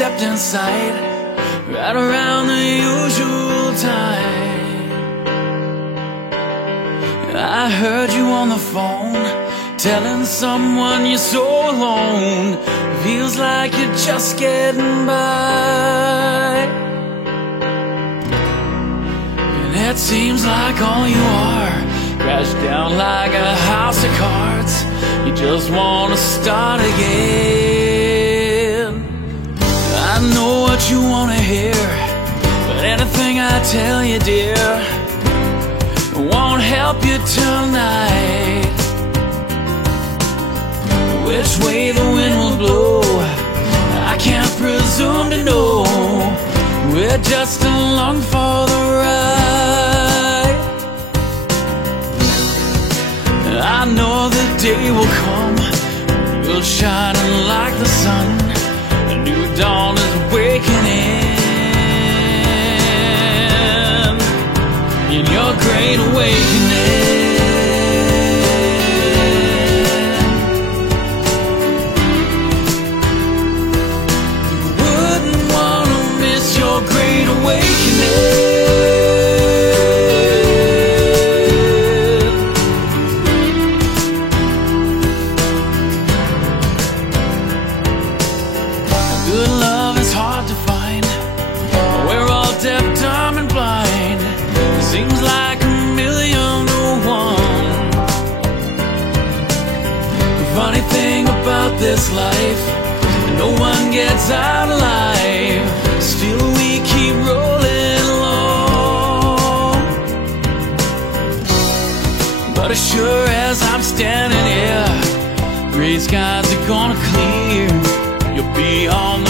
stepped inside right around the usual time. I heard you on the phone telling someone you're so alone. Feels like you're just getting by, and it seems like all you are crashed down like a house of cards. You just wanna start again. I know what you wanna hear, but anything I tell you, dear, won't help you tonight. Which way the wind will blow, I can't presume to know. We're just along for the ride. I know the day will come, you'll shine like the sun. A new dawn is waking in your great awakening. Great awakening. Good love is hard to find. We're all deaf, dumb, and blind. It seems like a million to one. The funny thing about this life, no one gets out alive. Still we keep rolling along. But as sure as I'm standing here, gray skies are gonna clear. You'll be on the